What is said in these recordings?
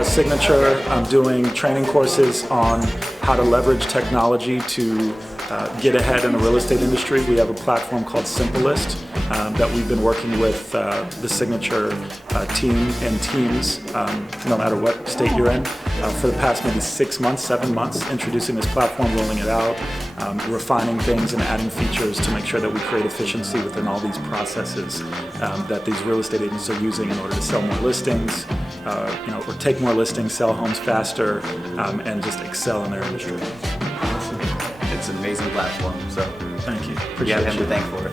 Signature, I'm doing training courses on how to leverage technology to get ahead in the real estate industry. We have a platform called Simplest that we've been working with the Signature team and teams, no matter what state you're in, for the past maybe 6 months, 7 months, introducing this platform, rolling it out, refining things and adding features to make sure that we create efficiency within all these processes that these real estate agents are using in order to sell more listings, or take more listings, sell homes faster, and just excel in their industry. It's an amazing platform, so thank you. You have him to thank for it.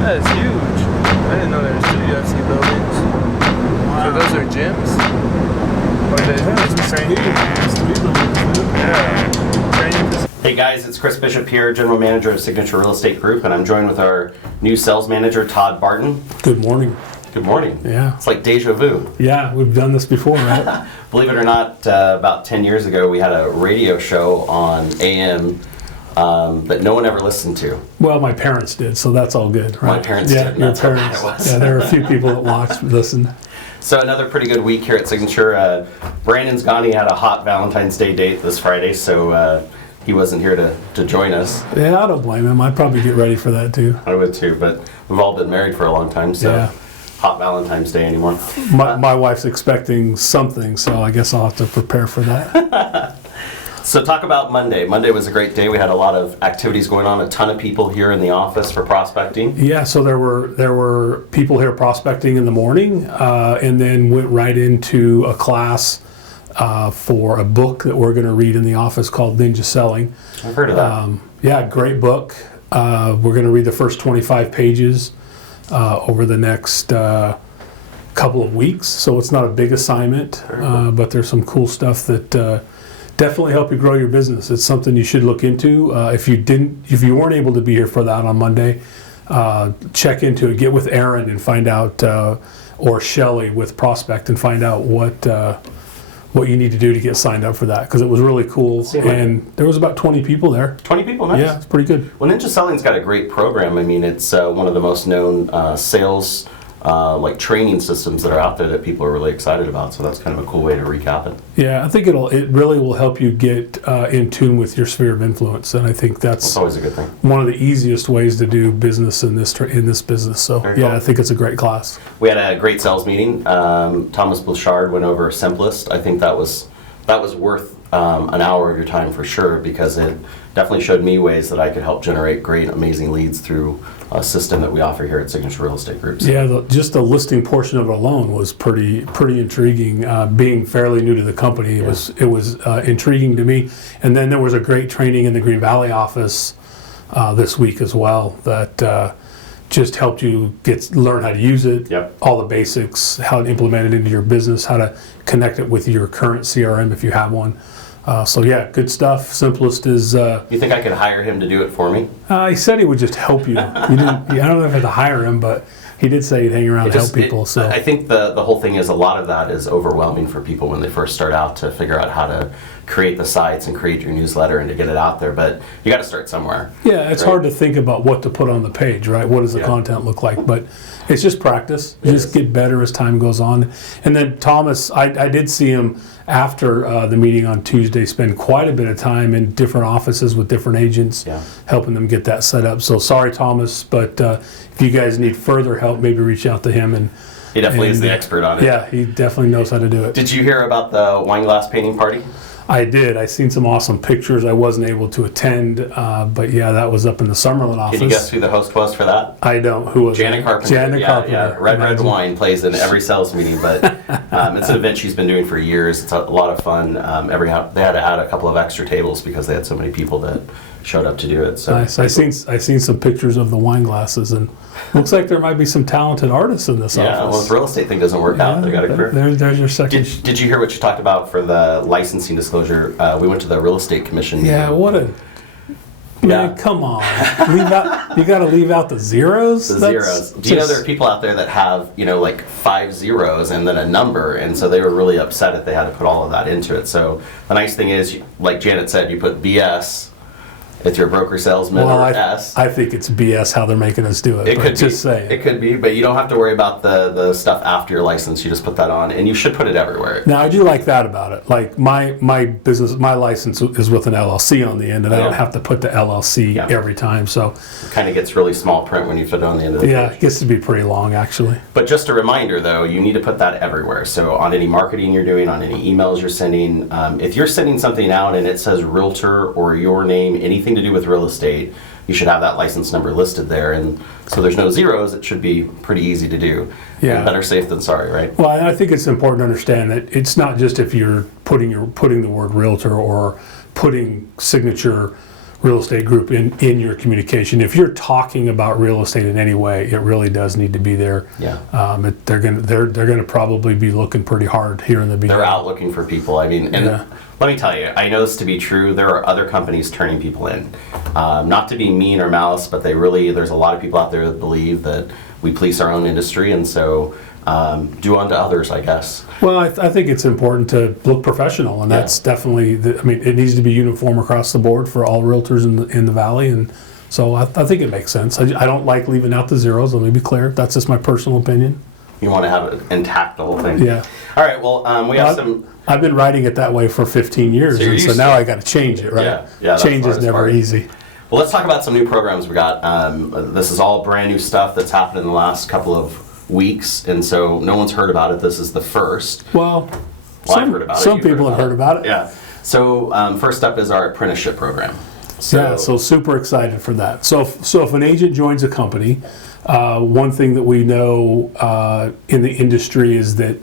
That is huge. I didn't know there was 2 UFC buildings. Wow. So those are gyms? Or just training? Yeah. Hey guys, it's Chris Bishop here, General Manager of Signature Real Estate Group, and I'm joined with our new sales manager, Todd Barton. Good morning. Good morning. Yeah. It's like deja vu. Yeah, we've done this before, right? Believe it or not, about 10 years ago, we had a radio show on AM that no one ever listened to. Well, my parents did, so that's all good, right? My parents did. did. That's how bad it was. Yeah, there were a few people that watched, listened. So another pretty good week here at Signature. Brandon's gone. He had a hot Valentine's Day date this Friday, so he wasn't here to join us. Yeah, I don't blame him. I'd probably get ready for that too. I would too, but we've all been married for a long time, so yeah. Hot Valentine's Day anymore. My wife's expecting something, so I guess I'll have to prepare for that. So talk about Monday. Monday was a great day. We had a lot of activities going on, a ton of people here in the office for prospecting. Yeah, so there were people here prospecting in the morning, and then went right into a class for a book that we're going to read in the office called Ninja Selling. I've heard of that. Yeah, great book. We're going to read the first 25 pages over the next couple of weeks, so it's not a big assignment, but there's some cool stuff that definitely help you grow your business. It's something you should look into. If you weren't able to be here for that on Monday, check into it. Get with Aaron and find out, or Shelly with Prospect, and find out what you need to do to get signed up for that, because it was really cool. And there was about 20 people there. 20 people, nice. Yeah, it's pretty good. Well, Ninja Selling's got a great program. I mean, it's one of the most known sales training systems that are out there that people are really excited about. So that's kind of a cool way to recap it. Yeah, I think it really will help you get in tune with your sphere of influence, and I think that's always a good thing. One of the easiest ways to do business in this business. So yeah, cool. I think it's a great class. We had a great sales meeting. Thomas Bouchard went over Simplest. I think that was worth an hour of your time for sure, because it definitely showed me ways that I could help generate great, amazing leads through a system that we offer here at Signature Real Estate Group. So. Yeah, just the listing portion of it alone was pretty intriguing. Being fairly new to the company, it was intriguing to me. And then there was a great training in the Green Valley office this week as well that just helped you learn how to use it, all the basics, how to implement it into your business, how to connect it with your current CRM if you have one. So yeah, good stuff. Simplest is. You think I could hire him to do it for me? He said he would just help you. I don't know if I had to hire him, but he did say he'd hang around and help people. So I think the whole thing is, a lot of that is overwhelming for people when they first start out to figure out how to create the sites and create your newsletter and to get it out there. But you got to start somewhere. Yeah, it's hard to think about what to put on the page, right? What does the content look like? But it's just practice. You just get better as time goes on. And then Thomas, I did see him after the meeting on Tuesday, spend quite a bit of time in different offices with different agents, helping them get that set up. So sorry, Thomas, but if you guys need further help, maybe reach out to him. And he definitely is the expert on it. Yeah, he definitely knows how to do it. Did you hear about the wine glass painting party? I did. I seen some awesome pictures. I wasn't able to attend, but yeah, that was up in the Summerlin office. Can you guess who the host was for that? I don't. Who was Janet Carpenter. Janet Carpenter. Yeah. Red Wine plays in every sales meeting, but it's an event she's been doing for years. It's a lot of fun. They had to add a couple of extra tables because they had so many people that showed up to do it. So nice. I seen some pictures of the wine glasses, and looks like there might be some talented artists in this office. Yeah, well, if the real estate thing doesn't work out, they got a career. There's your second. Did you hear what you talked about for the licensing disclosure? We went to the real estate commission meeting. Yeah, what a Man, Yeah. come on. You got to leave out the zeros? The zeros. Do you know there are people out there that have, like 5 zeros and then a number, and so they were really upset if they had to put all of that into it. So the nice thing is, like Janet said, you put BS if you're a broker salesman or S. I think it's BS how they're making us do it. It could just be. saying. It could be, but you don't have to worry about the stuff after your license. You just put that on, and you should put it everywhere. Now, I do like that about it. Like my business, my license is with an LLC on the end, and I don't have to put the LLC every time. So It kind of gets really small print when you put it on the end of the page. it gets to be pretty long, actually. But just a reminder, though, you need to put that everywhere. So on any marketing you're doing, on any emails you're sending, if you're sending something out and it says realtor or your name, anything to do with real estate, you should have that license number listed there. And so there's no zeros. It should be pretty easy to do. Yeah. And better safe than sorry, right? Well, I think it's important to understand that it's not just if you're putting the word realtor or putting signature real estate group in your communication. If you're talking about real estate in any way, it really does need to be there. Yeah. They're gonna probably be looking pretty hard here in the beginning. They're out looking for people. I mean, and let me tell you, I know this to be true. There are other companies turning people in. Not to be mean or malice, but there's a lot of people out there that believe that we police our own industry, and so do unto others, I guess. Well, I think it's important to look professional, and that's definitely, it needs to be uniform across the board for all realtors in the valley, and so I think it makes sense. I don't like leaving out the zeros, let me be clear. That's just my personal opinion. You want to have it intact, the whole thing. Yeah. All right, well, we have some... I've been writing it that way for 15 years, So and so now I got to change it, right? Yeah, change is never easy. Well, let's talk about some new programs we got. This is all brand new stuff that's happened in the last couple of weeks, and so no one's heard about it. This is the first. Well, I've heard about it. Some people have heard about it. Yeah. So first up is our apprenticeship program. So super excited for that. So if an agent joins a company, one thing that we know in the industry is that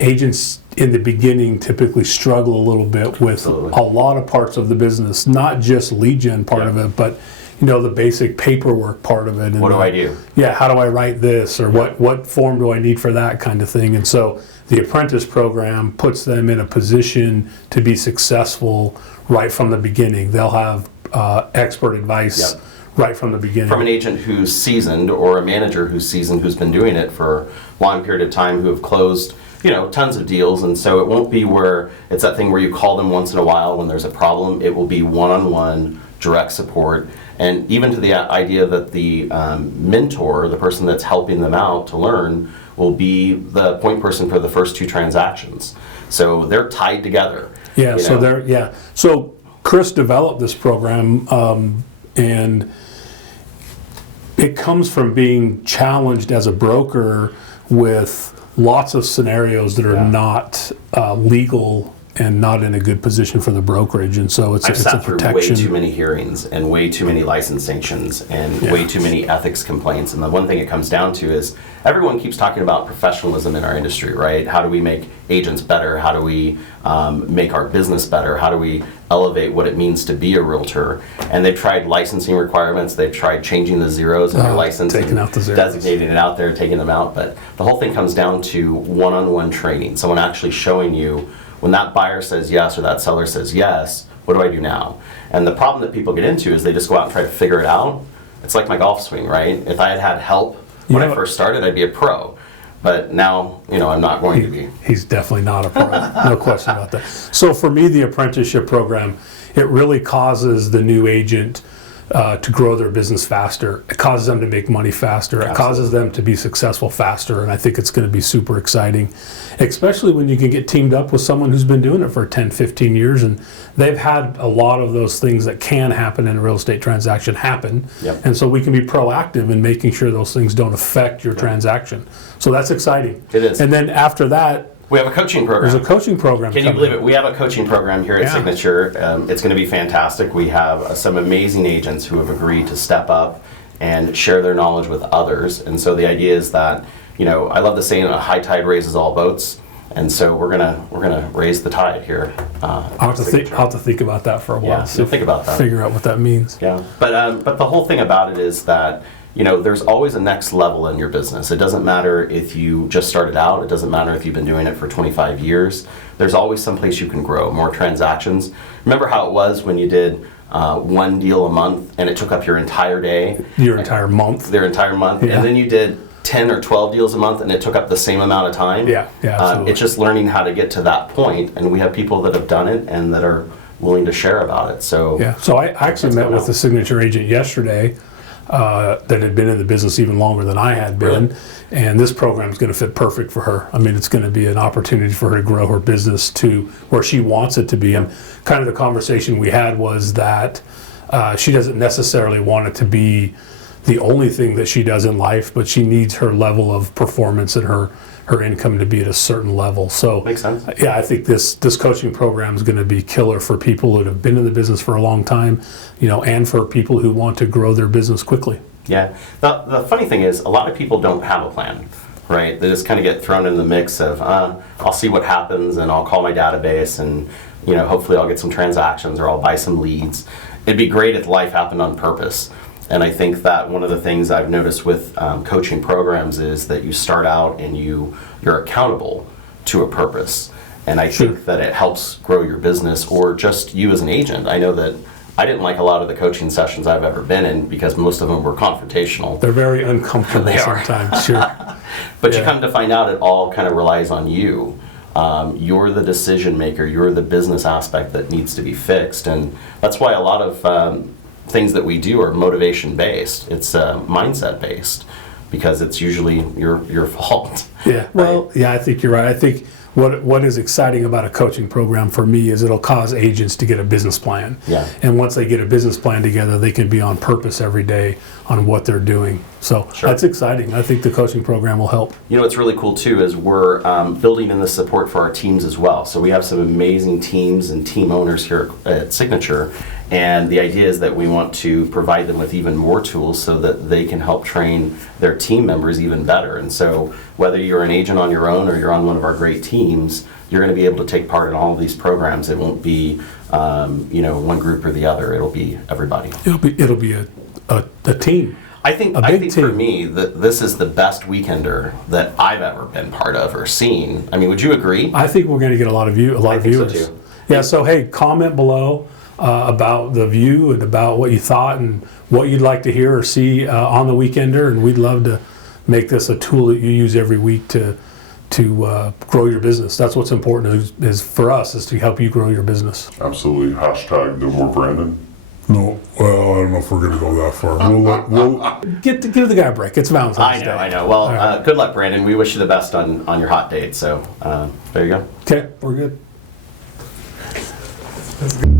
agents in the beginning typically struggle a little bit with a lot of parts of the business, not just lead gen part of it, but the basic paperwork part of it. And what do I do? Yeah, how do I write this, or what form do I need for that kind of thing? And so the apprentice program puts them in a position to be successful right from the beginning. They'll have expert advice right from the beginning. From an agent who's seasoned or a manager who's seasoned, who's been doing it for a long period of time, who have closed tons of deals. And so it won't be where it's that thing where you call them once in a while when there's a problem. It will be one-on-one direct support, and even to the idea that the mentor, the person that's helping them out to learn, will be the point person for the first 2 transactions. So they're tied together. Yeah. So Chris developed this program, and it comes from being challenged as a broker with lots of scenarios that are not legal and not in a good position for the brokerage, and so it's a protection. Way too many hearings and way too many license sanctions and way too many ethics complaints. And the one thing it comes down to is everyone keeps talking about professionalism in our industry, right? How do we make agents better? How do we make our business better? How do we elevate what it means to be a realtor? And they've tried licensing requirements. They've tried changing the zeros in their license, taking out the zeros, designating it out there, taking them out. But the whole thing comes down to one-on-one training. Someone actually showing you, when that buyer says yes or that seller says yes, what do I do now? And the problem that people get into is they just go out and try to figure it out. It's like my golf swing, right? If I had had help when I first started, I'd be a pro. But now, I'm not going to be. He's definitely not a pro, no question about that. So for me, the apprenticeship program, it really causes the new agent to grow their business faster. It causes them to make money faster. It causes them to be successful faster, and I think it's going to be super exciting, especially when you can get teamed up with someone who's been doing it for 10, 15 years, and they've had a lot of those things that can happen in a real estate transaction happen, and so we can be proactive in making sure those things don't affect your transaction. So that's exciting. It is. And then after that, we have a coaching program. there's a coaching program. Can you believe it? We have a coaching program here at Signature. It's going to be fantastic. We have some amazing agents who have agreed to step up and share their knowledge with others. And so the idea is that, I love the saying, a high tide raises all boats. And so we're gonna raise the tide here. I'll have to think about that for a while. Yeah, so think about that. Figure out what that means. Yeah, but the whole thing about it is that there's always a next level in your business. It doesn't matter if you just started out. It doesn't matter if you've been doing it for 25 years. There's always some place you can grow, more transactions. Remember how it was when you did one deal a month and it took up your entire day. Your entire month. Their entire month. Yeah. And then you did 10 or 12 deals a month and it took up the same amount of time. Yeah, absolutely. It's just learning how to get to that point, and we have people that have done it and that are willing to share about it. So Yeah, so I actually met with the signature agent yesterday that had been in the business even longer than I had been, Really? and this program is going to fit perfect for her. I mean, it's going to be an opportunity for her to grow her business to where she wants it to be. And kind of the conversation we had was that she doesn't necessarily want it to be the only thing that she does in life, but she needs her level of performance and her income to be at a certain level. So Makes sense. yeah, I think this coaching program is going to be killer for people who have been in the business for a long time, and for people who want to grow their business quickly. Yeah. The funny thing is, a lot of people don't have a plan, right? They just kind of get thrown in the mix of, I'll see what happens and I'll call my database and, hopefully I'll get some transactions or I'll buy some leads. It'd be great if life happened on purpose. And I think that one of the things I've noticed with coaching programs is that you start out and you're accountable to a purpose. And I think that it helps grow your business, or just you as an agent. I know that I didn't like a lot of the coaching sessions I've ever been in because most of them were confrontational. They're very uncomfortable They are. sometimes, sure. But Yeah. you come to find out it all kind of relies on you. You're the decision maker. You're the business aspect that needs to be fixed. And that's why a lot of things that we do are motivation based. It's mindset based, because it's usually your fault. Yeah, well, yeah, I think you're right. I think what is exciting about a coaching program for me is it'll cause agents to get a business plan. Yeah. And once they get a business plan together, they can be on purpose every day on what they're doing. So Sure. that's exciting. I think the coaching program will help. What's really cool too is we're building in the support for our teams as well. So we have some amazing teams and team owners here at Signature, and the idea is that we want to provide them with even more tools so that they can help train their team members even better. And so whether you're an agent on your own or you're on one of our great teams, you're going to be able to take part in all of these programs. It won't be one group or the other. It'll be everybody. It'll be a team. I think big for team. me that this is the best weekender that I've ever been part of or seen. I mean, would you agree? I think we're going to get a lot of I think so, viewers. too. Yeah, so hey, comment below about the view and about what you thought and what you'd like to hear or see on the Weekender, and we'd love to make this a tool that you use every week to grow your business. That's what's important is for us, is to help you grow your business. Absolutely. Hashtag no more Brandon. No, well, I don't know if we're going to go that far. We'll Give the guy a break. It's Valentine's Day. I know. Well, All right. good luck, Brandon. We wish you the best on your hot date. So there you go. Okay, we're good. That's good.